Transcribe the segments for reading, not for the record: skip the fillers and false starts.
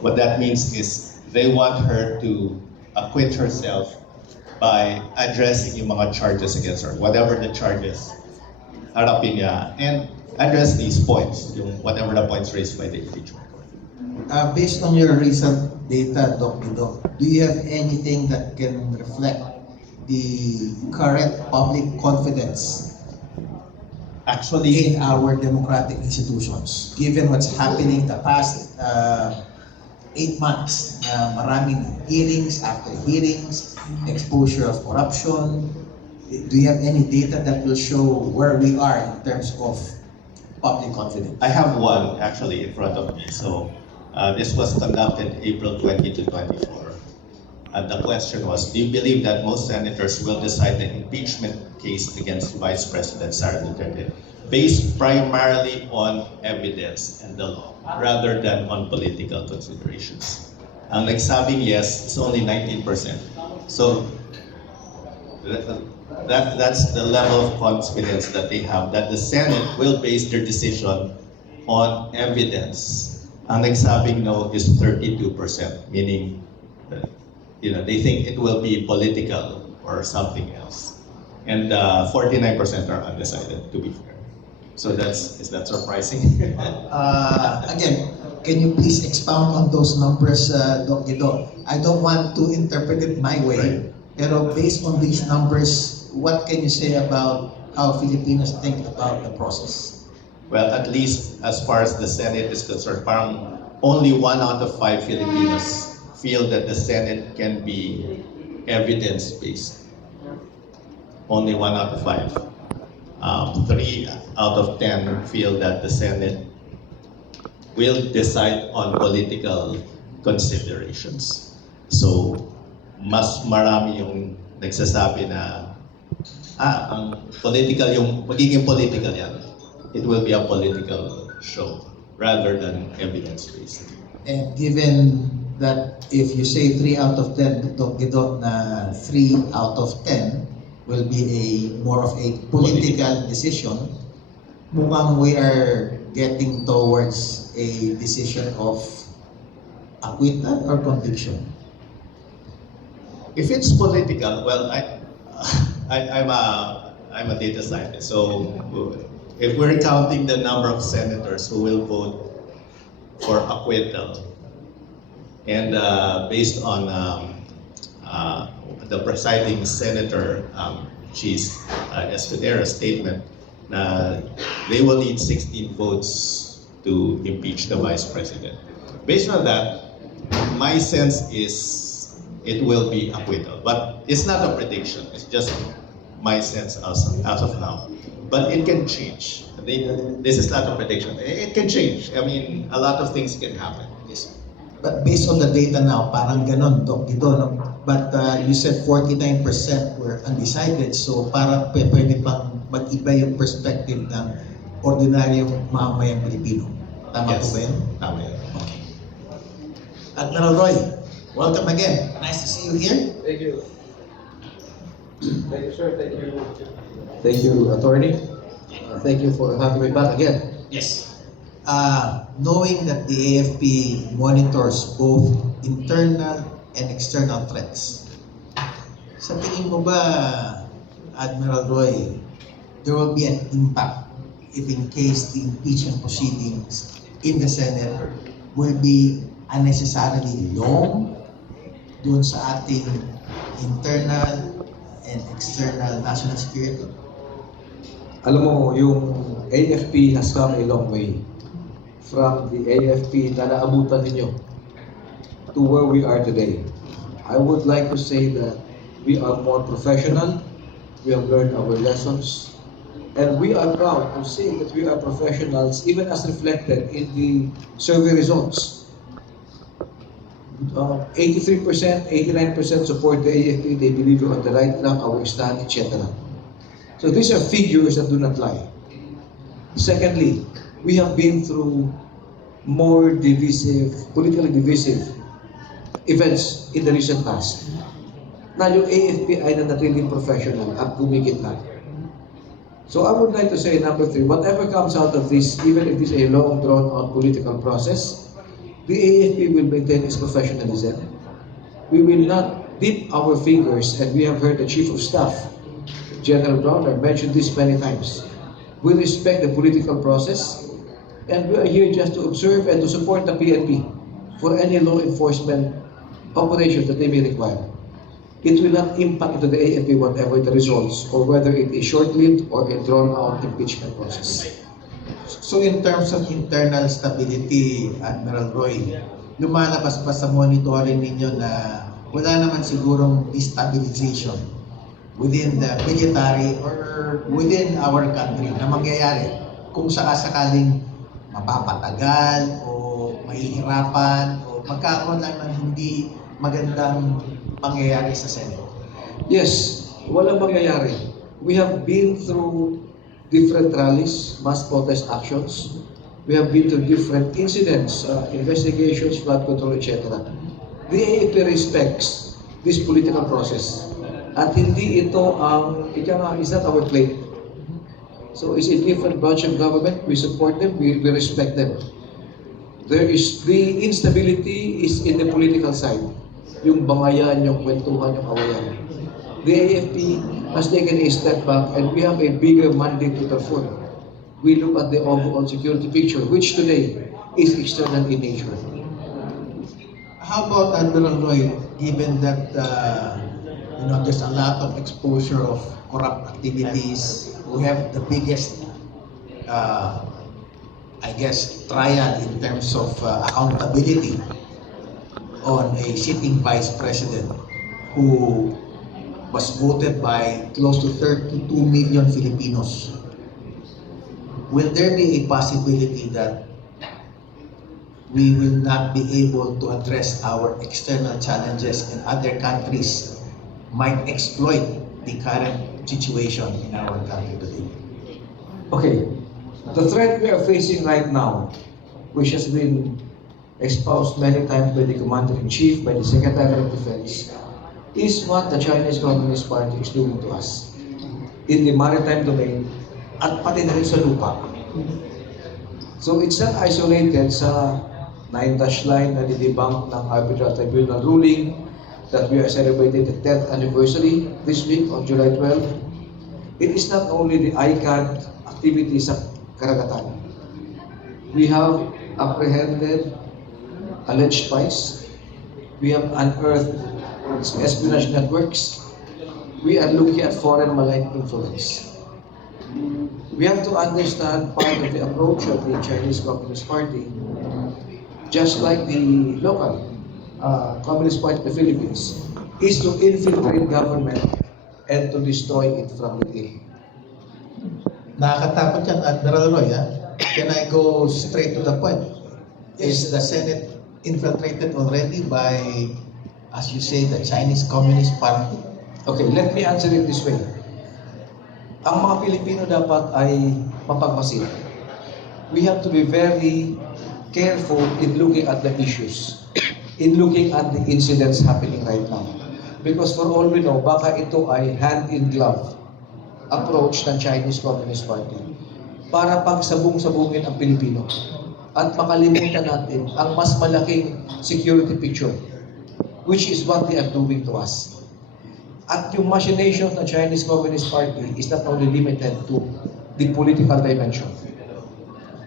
What that means is they want her to acquit herself by addressing yung mga charges against her, whatever the charges, harapin niya, and address these points, yung whatever the points raised by the impeachment. Based on your recent data, Doc Guido, do you have anything that can reflect the current public confidence Actually, in our democratic institutions? Given what's happening the past 8 months, maraming hearings after hearings, exposure of corruption, do you have any data that will show where we are in terms of public confidence? I have one actually in front of me. So this was conducted April 20 to 24. And the question was, do you believe that most senators will decide the impeachment case against Vice President Sara Duterte based primarily on evidence and the law rather than on political considerations? Ang nagsabing yes is only 19%. So that's the level of confidence that they have that the Senate will base their decision on evidence. Ang nagsabing no is 32%, meaning they think it will be political or something else. And 49% are undecided, to be fair. So is that surprising? Again, can you please expound on those numbers, Doc Guido? I don't want to interpret it my way, Right. pero based on these numbers, what can you say about how Filipinos think about the process? Well, at least as far as the Senate is concerned, parang only 1 out of 5 Filipinos feel that the Senate can be evidence-based. Only 1 out of 5. 3 out of 10 feel that the Senate will decide on political considerations. So, mas marami yung nagsasabi na ang political magiging political yan. It will be a political show rather than evidence-based. And given that if you say 3 out of 10, Doc Guido, na 3 out of 10 will be more of a political decision, mukhang we are getting towards a decision of acquittal or conviction. If it's political, well, I'm a data scientist, so if we're counting the number of senators who will vote for acquittal, and based on the presiding senator, Cheese Escudera's statement, they will need 16 votes to impeach the vice president. Based on that, my sense is it will be acquittal. But it's not a prediction, it's just my sense as of now. But it can change. This is not a prediction. It can change. I mean, a lot of things can happen. Yes. But based on the data now, parang ganon, Doc Guido, no? But you said 49% were undecided, so parang pwede pang mag-iba yung perspective ng ordinaryong mamamayang Pilipino. Tama Yes. po ba yun? Tama yan. Okay. Admiral Roy, welcome again. Nice to see you here. Thank you. Thank you, sir. Thank you. Thank you, attorney. Thank you for having me back again. Yes. Knowing that the AFP monitors both internal and external threats, sa tingin mo ba, Admiral Roy, there will be an impact if in case the impeachment proceedings in the Senate will be unnecessarily long dun sa ating internal and external national security? Alam mo, yung AFP has come a long way from the AFP na naabutan ninyo to where we are today. I would like to say that we are more professional, we have learned our lessons, and we are proud to say that we are professionals even as reflected in the survey results. 83%, 89% support the AFP, they believe we're on the right track, our stand, etc. So these are figures that do not lie. Secondly, we have been through more divisive, politically divisive events in the recent past. Na yung AFP ay nanatiling professional at kumikit lang. So I would like to say, number 3, whatever comes out of this, even if this is a long drawn out political process, the AFP will maintain its professionalism. We will not dip our fingers, and we have heard the Chief of Staff, General Browner, mention this many times. We respect the political process, and we are here just to observe and to support the PNP for any law enforcement operations that they may require. It will not impact into the AFP whatever the results, or whether it is short-lived or a drawn-out impeachment process. So in terms of internal stability, Admiral Roy, lumalabas ba sa monitoring ninyo na wala naman sigurong destabilization within the military or within our country na mangyayari kung sakasakaling mapapatagal o mahihirapan o magkakaroon lang ng hindi magandang pangyayari sa Senate? Yes, walang mangyayari. We have been through different rallies, mass protest actions. We have been through different incidents, investigations, flood control, etc. The AFP respects this political process. At hindi ito ang, it's not our plate. So it's a different branch of government. We support them, we respect them. There is, the instability is in the political side. Yung bangayan, yung kwentuhan, yung awayan. The AFP has taken a step back, and we have a bigger mandate to perform. We look at the overall security picture, which today is external in nature. How about Admiral Roy, given that there's a lot of exposure of corrupt activities, we have the biggest trial in terms of accountability on a sitting vice president who was voted by close to 32 million Filipinos. Will there be a possibility that we will not be able to address our external challenges and other countries might exploit the current situation in our country today? Okay, the threat we are facing right now, which has been espoused many times by the Commander-in-Chief, by the Secretary of Defense, is what the Chinese Communist Party is doing to us in the maritime domain at pati na rin sa lupa. So it's not isolated sa 9-dash line na dinibang ng Arbitral Tribunal ruling that we are celebrating the 10th anniversary this week on July 12. It is not only the ICAD activity sa karagatan. We have apprehended alleged spies. We have unearthed espionage networks. We are looking at foreign malign influence. We have to understand part of the approach of the Chinese Communist Party, just like the local Communist Party of the Philippines, is to infiltrate government and to destroy it from within. Nakakatakot yan, Admiral Roy. Can I go straight to the point? Is the Senate infiltrated already by, as you say, the Chinese Communist Party? Okay, let me answer it this way. Ang mga Pilipino dapat ay mapagmasid. We have to be very careful in looking at the issues, in looking at the incidents happening right now. Because for all we know, baka ito ay hand-in-glove approach ng Chinese Communist Party para pagsabong-sabungin ang Pilipino at makalimutan natin ang mas malaking security picture, which is what they are doing to us. At yung machinations ng Chinese Communist Party is not only limited to the political dimension.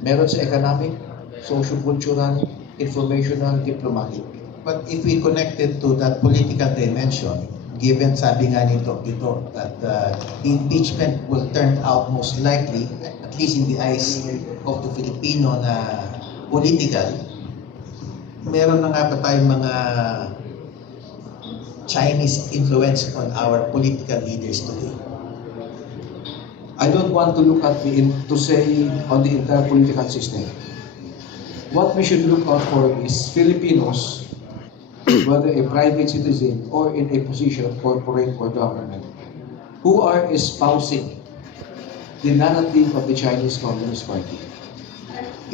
Meron sa economic, socio-cultural, informational, diplomatic. But if we connect it to that political dimension, given sabi nga nito that the impeachment will turn out most likely, at least in the eyes of the Filipino na political, meron na nga pa tayong mga Chinese influence on our political leaders today. I don't want to look at to say on the entire political system. What we should look out for is Filipinos, whether a private citizen or in a position, corporate or government, who are espousing the narrative of the Chinese Communist Party.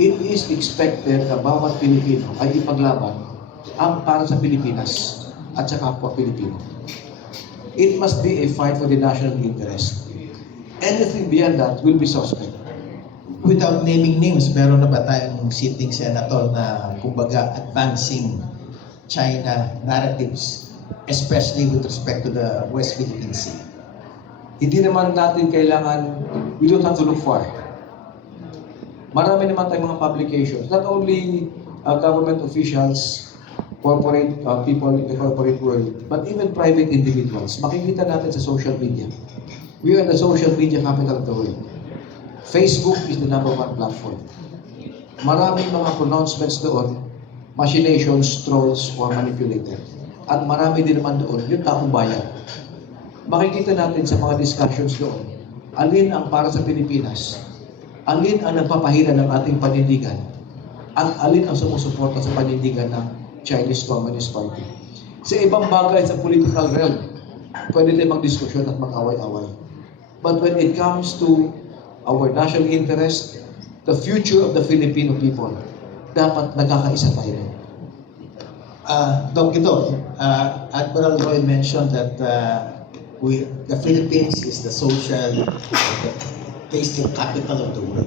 It is expected na bawat Pilipino ay ipaglaban ang para sa Pilipinas at sa kapwa Pilipino. It must be a fight for the national interest. Anything beyond that will be suspect. without naming names, meron na ba tayong sitting senator na kumbaga advancing China narratives, especially with respect to the West Philippine Sea? Hindi naman natin kailangan, we don't have to look far. Marami naman tayong mga publications, not only government officials, corporate people in the corporate world, but even private individuals. Makikita natin sa social media. We are the social media capital of the world. Facebook is the #1 platform. Maraming mga pronouncements doon, machinations, trolls, or manipulated. At marami din naman doon yung taong bayan. Makikita natin sa mga discussions doon, alin ang para sa Pilipinas, alin ang nagpapahira ng ating panindigan, at alin ang sumusuporta sa panindigan ng Chinese Communist Party. Sa ibang bagay sa political realm, pwede tayong magdiskusyon at mag-away-away. But when it comes to our national interest, the future of the Filipino people, dapat nagkakaisa tayo. Dr. Guido, Admiral Roy mentioned that the Philippines is the social, the tasting capital of the world.